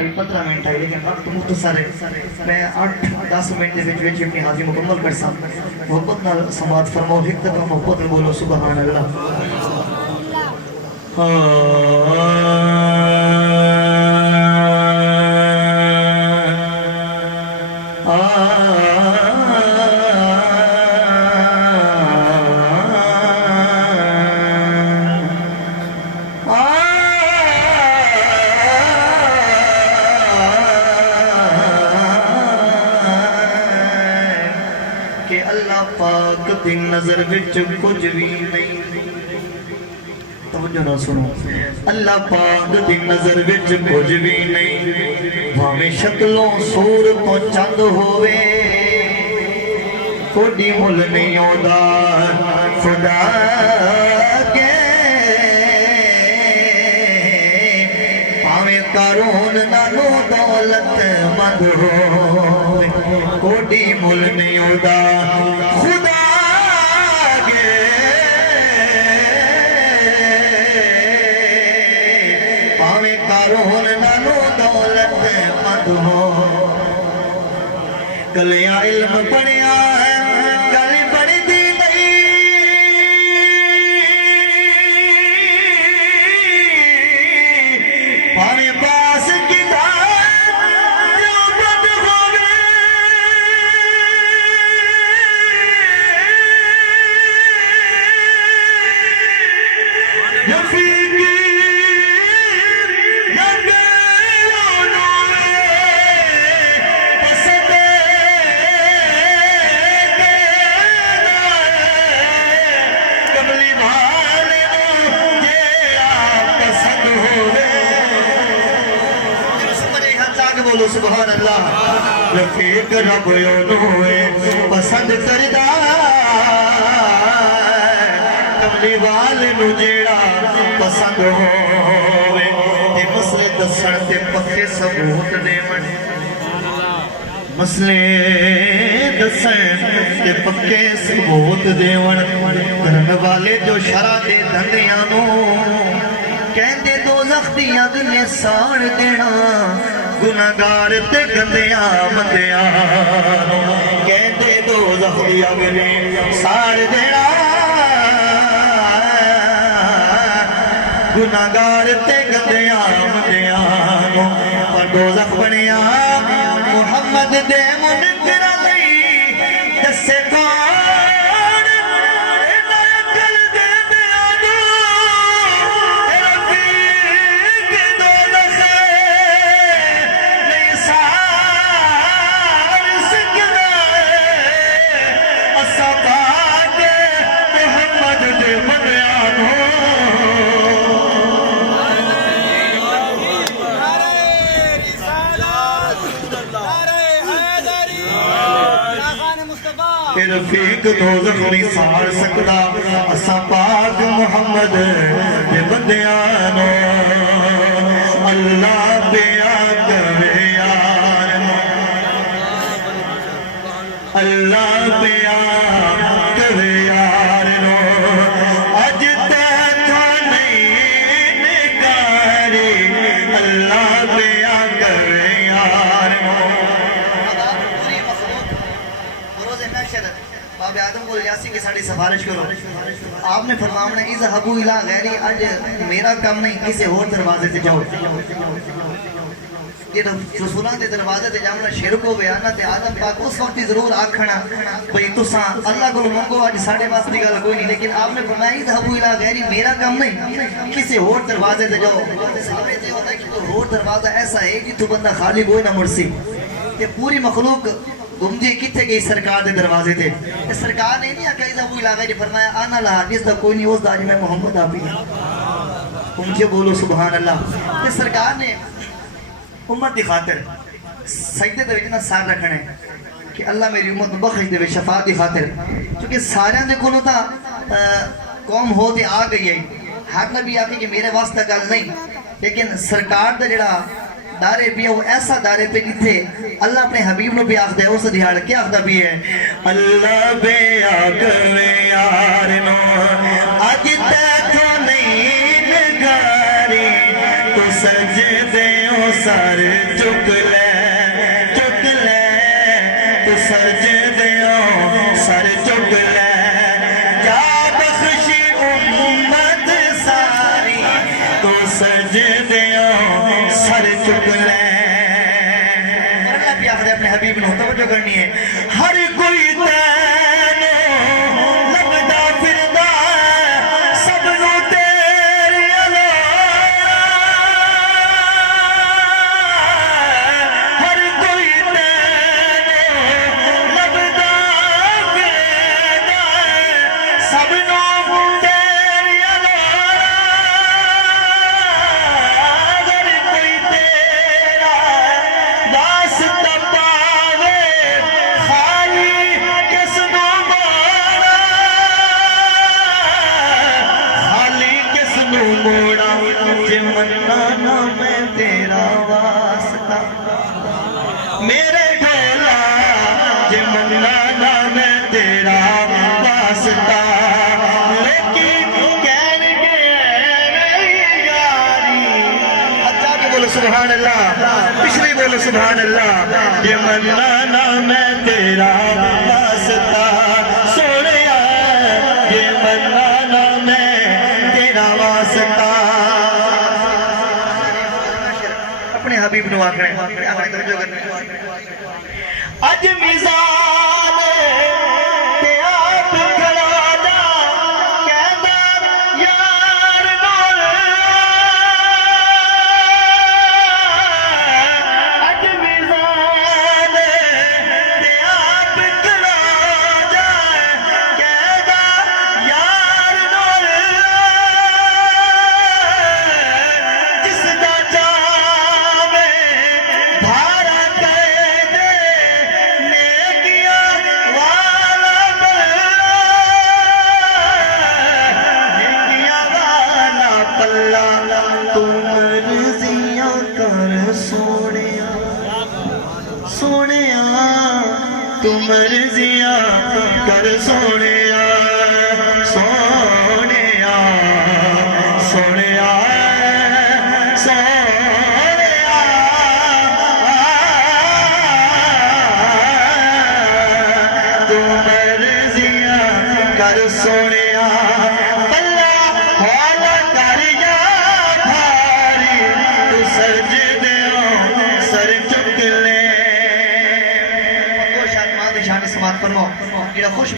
I 15 minute I लेकिन वक्त मुख्तसर है मैं 8-10 मिनट के विच अपनी हाजिरी मुकम्मल कर सा मोहब्बत नाल समात फरमाओ एक दफा मोहब्बत नाल बोलो सुभान अल्लाह पाक दी नजर विच कुछ भी नहीं तवज्जो ना सुनो अल्लाह पाक दी नजर विच कुछ भी नहीं भावें शक्लों सूर तो चंद होवे कोई मुल नहीं होदा खुदा के भावें कारून नालो दौलत मंद होवे कोई मुल नहीं होदा खुदा के भावें कारून नालो दौलत मंद हो कलियां इल्म पढ़िया है गल पढ़ी दी नहीं भावें पास बोलो सुभान अल्लाह रफीक रब योनोए पसंद करदा कमली वाल नु जेड़ा पसंद होवे ते मसले दसण ते पक्के सबूत देवण मसले दसण ते पक्के सबूत देवण करन वाले जो शरा दे धंधियां नु कहंदे दोज़ख दी अग ने साड़ देना गुनाहगार ते गंदियां मंदियां कहंदे दोज़ख दी अग ने साड़ देना गुनाहगार ते गंदियां मंदियां पर दोज़ख बनिया मुहम्मद दे मुनकरा लई दसे रफीक दोज़ख नहीं साड़ सकदा असा पाक मुहम्मद दे बंदियां नो अल्लाह पिया करे यार अल्लाह पिया करे यार नो अज तैथा नहीं निकारी अल्लाह पिया करे यार नो बाबे आदम को यासी के साड़ी सिफारिश करो आपने फरमाया इज़हबू इला गैरी आज मेरा काम नहीं किसी और दरवाजे से जाओ ये रसूलां दे दरवाजे ते जाना शिरक हो गया ना ते आदम पाक उस वक्त जरूर आखना भाई तुसा अल्लाह को मंगो आज साढ़े पास की गल कोई नहीं लेकिन आपने फरमाया इज़हबू इला गैरी मेरा काम नहीं किसी और दरवाजे से जाओ साहब ये होता है कि कोई और दरवाजा ऐसा है कि तू बंदा खाली कोई ना मुड़सी ते पूरी मखलूक घूमती कितने गई सरकार के दरवाजे थे सरकार ने नहीं आखिया इज़हबू इला गैरी फरमाया आना ला जिसका कोई नहीं उस आज मैं मोहम्मद आपी उनके बोलो सुभान अल्लाह ते सरकार ने उम्मत की खातिर सजदे दे विच ना सर रखना है कि अल्लाह मेरी उम्मत को बख्श दे शफाअत की खातिर क्योंकि सारे दे कोलों तां कौम हो ते आ गई है हर नबी आखे कि मेरे वास्ते गल नहीं लेकिन सरकार दा जेड़ा दारे भी वो ऐसा दारे पे जिथे अल्लाह अपने हबीब नु भी आखदा है उस दिहाड़ क्या आखदा भी है अल्लाह बे आकवे यार नो अज तैथों नहीं नगारी तू सजदे ओ سر چک لے تو سجدیوں سر چک لے جا بخشی امت ساری تو سجدیوں سر چک لے اور اللہ بھی آخر اپنے حبیب نے توجہ کرنی ہے ہر کوئی منانا میں تیرا واسطہ میرے ڈھولا جے منانا میں تیرا واسطہ لیکن کہن گے نہیں یاری اچھا کہ بولو سبحان اللہ پچھلی بولو سبحان اللہ جے منانا میں تیرا واسطہ سونیا جے منانا میں تیرا واسطہ اپنے حبیب نو آکھنے توجہ کرنے اج میزان تے آپ کھڑا جا کہندا یار نال اج میزان تے آپ کھڑا جا کہندا یار نال جس دا تو مرضیاں کر سونیا سونیا سونیا سونیا تو مرضیاں کر سونیا اللہ حالا کر یا بھاری تو سجدیوں سر چک لے شان فرماؤ جڑا خوش